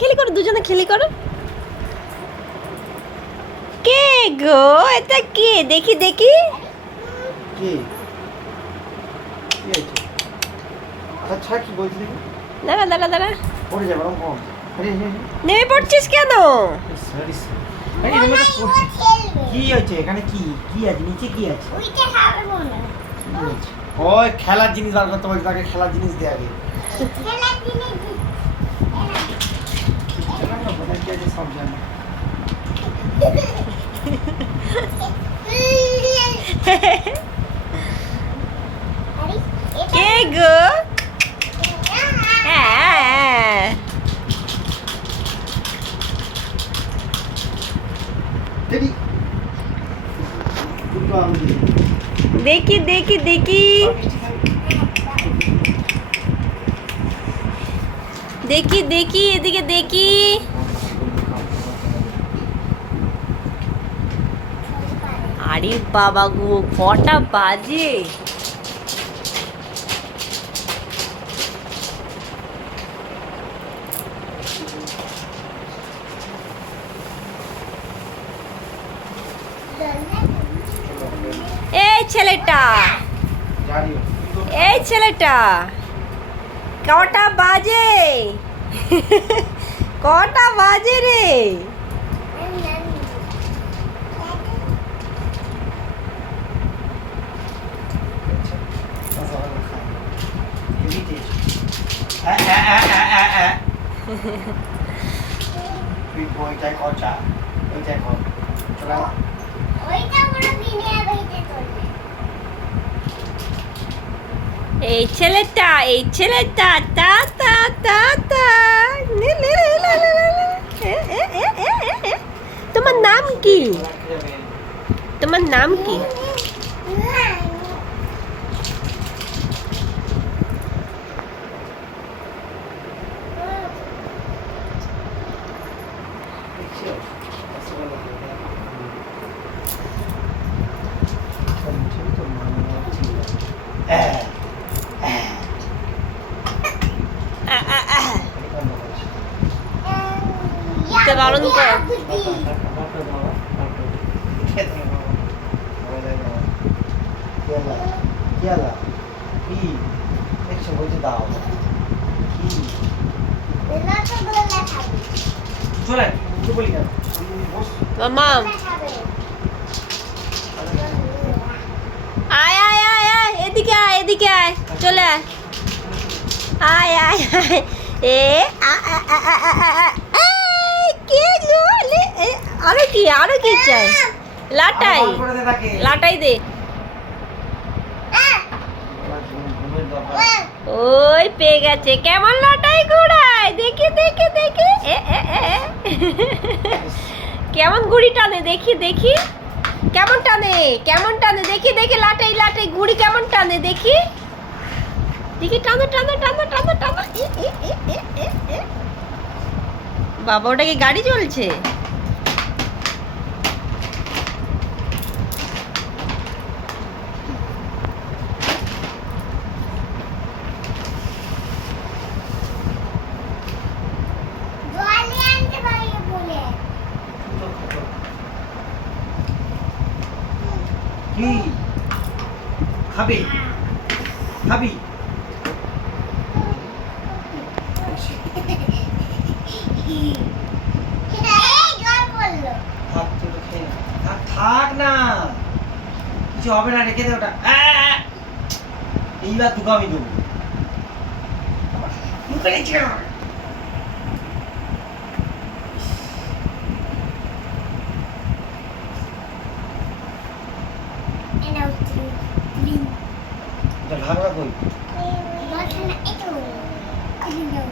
খেলি করো, দুজনে খেলি করো। কে গো এটা কে? দেখি দেখি। কে কে আচ্ছা কি বলছিস দেখি? দাঁড়া দাঁড়া দাঁড়া, পড়ে যাবে ওরকম কম। আরে নেমে পড়ছিস কেন? সরি আরে আমি তো পড়ছি। কি আছে এখানে? কি কি আছে নিচে? কি আছে? ওইটা খাবে মনে হয়। ওই খেলার জিনিস বার করতে বলছি, তাকে খেলার জিনিস দে আগে। খেলার জিনিস দি। খেলাটা বোঝা কি আছে সব জানি। আরে এটা কে গো? হ্যাঁ দেবি দুটো আমি দেখি দেখি দেখি দেখি দেখি, এদিকে দেখি। আরে বাবা গো, কটা বাজে? এই ছেলেটা, জানি এই ছেলেটা, কটা বাজে? কটা বাজে রে? তুই বইটাই কর চা, ওইটাই কর চলা। ওইটা পুরো বিনিয়া বাইতে চলে। এই ছেলেটা, এই ছেলেটা, তা তা তা তা। লে, লে, লে, লে, লে, লে, লে। এ। তোমার নাম কি? তোমার নাম কি? দিতে বারণ কর। মামাম, আয় আয় আয় আয়, এদিকে আয়, এদিকে আয়, চলে আয়। আয় আয় আয়। এ আ আ আ আ আ আ আ। এই, কে গো? আরো কি, আরো কি চাই? লাটাই, লাটাই দে। ওই পেয়ে গেছে। কেমন লাটাই ঘোড়ায়? দেখি দেখি দেখি। এ। কেমন গুড়ি টানে দেখি দেখি। কেমন টানে, কেমন টানে দেখি দেখি। লাটাই লাটাই গুড়ি কেমন টানে দেখি দেখি। টানো টানো টানো টানো টানো। এ। বাবা, ওটা কি গাড়ি চলছে? জলে আনতে পারি বলে। কি খাবি? খাবি? এই জল পড়লো। থাক তুই তো খেয়ে নে। থাক না, কিছু হবে না, রেখে দে ওটা। এইবার তোকে আমি দেবো। এটা হচ্ছে গ্রিন। ঢাকনা কই? জলটা না, এই তো। এই নাও।